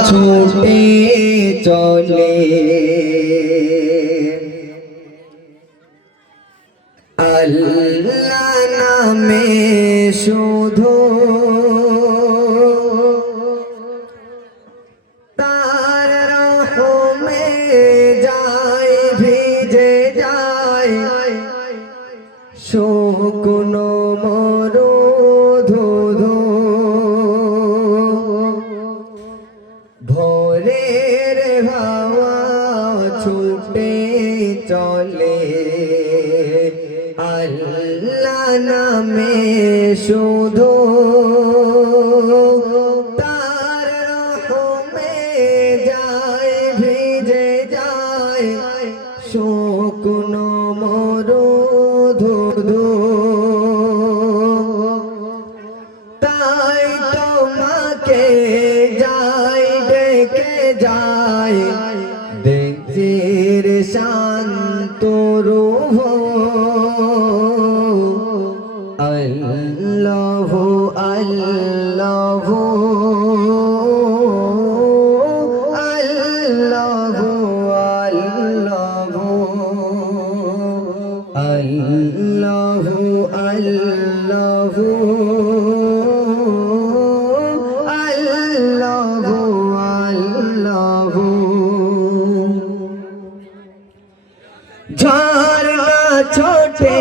ছুটে চলে আল্লাহ নামে শুধু তার রহমে যায় ভিজে যায় শুকনো মরুধু ভোরের হাওয়া ছুটে চলে আল্লাহ নামে শুধু তার রহমে যায় ভিজে যায় শুকনো মরুধু তাই তোমাকে যাই ডেকে যাই দেখের শান্ত রূহ আল্লাহ আল্লাহ আল্লাহ আল্লাহ আল্লাহ আল্লাহ ঝরনা ছোটে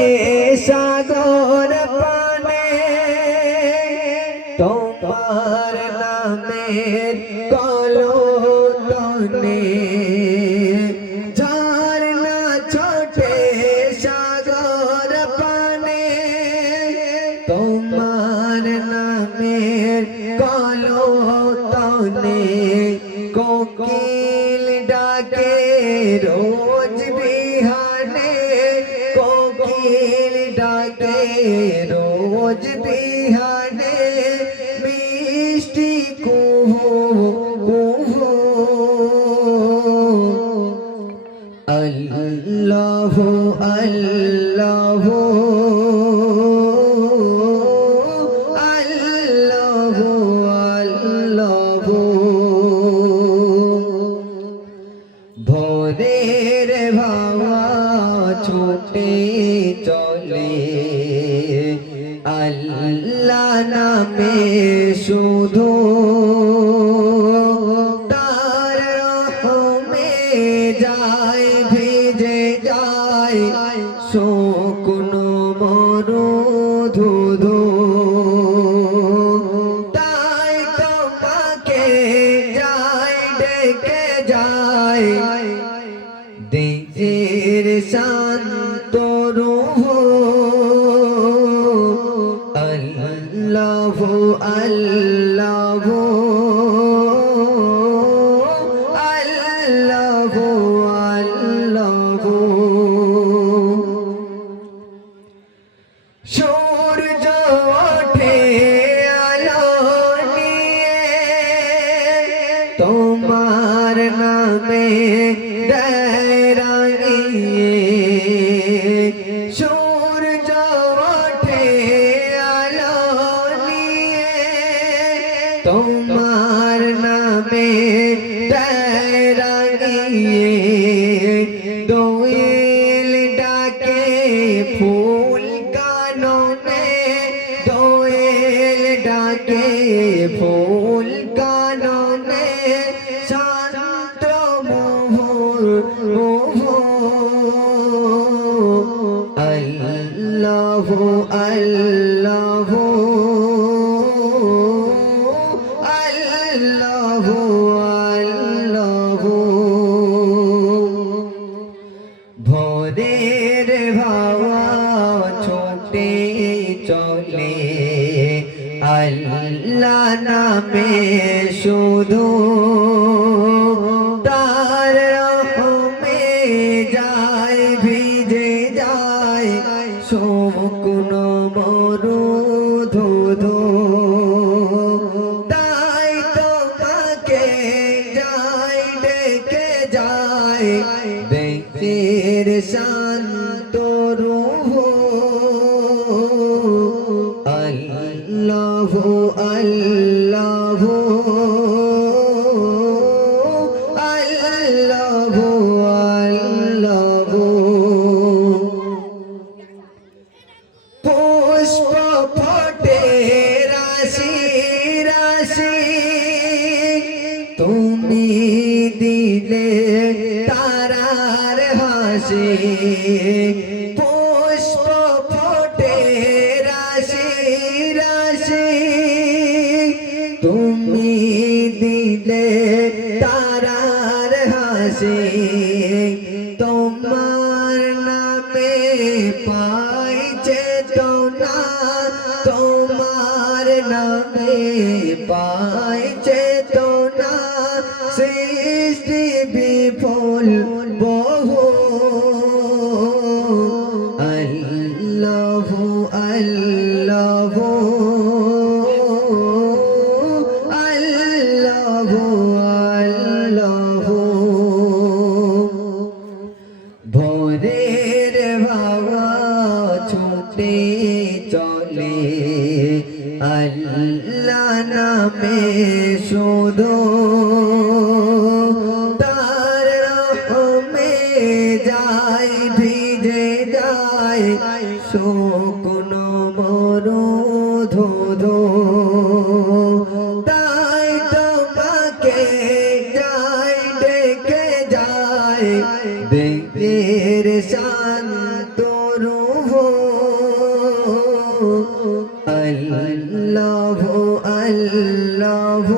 সাগর পানে তোমার নামের কলতনে ঝরনা ছোটে সাগর পানে তোমার নামের কলতনে কোকিল ডাকে রোজ বিহানে কোকিল ডাকে রোজ বিহানে মিষ্টি কুহু কুহু আল্লাহ আল্লাহ আল্লাহ আল্লাহ ভোরের হাওয়া ছুটে চলে আল্লাহ নামে শুধু তার রহমে যায় ভিজে যায় শুকনো মরুধু তাই তোমাকে যাই ডেকে যায় দেখের শান্ত রূহ আল্লাহ আল্লাহ আল্লাহ আল্লাহ সূর্য ওঠে আলো নিয়ে তোমার নামে সূর্য ওঠে আলো নিয়ে তোমার নামে রাঙিয়ে দোয়েল ডাকে ফুল কাননে দোয়েল ডাকে ফুল কাননে শান্ত মোহর আল্লাহ আল্লাহ আল্লাহ আল্লাহ ভোরের হাওয়া ছুটে চলে আল্লাহ নামে শুধু তার রহমে যায় ভিজে যায় শুকনো মরুধু তাই তোমাকে যাই ডেকে যায় দেখের শান্ত রূহ আল্লাহ আল্লাহ তুমি দিলে তারার হাসি পুষ্প ফোটে রাশি রাশি তুমি দিলে তারার হাসি তোমার নামে পাই চেতনা তোমার নামে পাই চেতনা সৃষ্টি বিপুল বহু আল্লাহু আল্লাহু আল্লাহু আল্লাহু ভোরের হাওয়া ছুটে চলে আল্লাহ নামে শুধু তার রহমে যায় ভিজে যায় শুকনো মরুধু তাই তোমাকে যাই ডেকে যায় দিলের শান্ত রূহ আল্লাহু আল্লাহু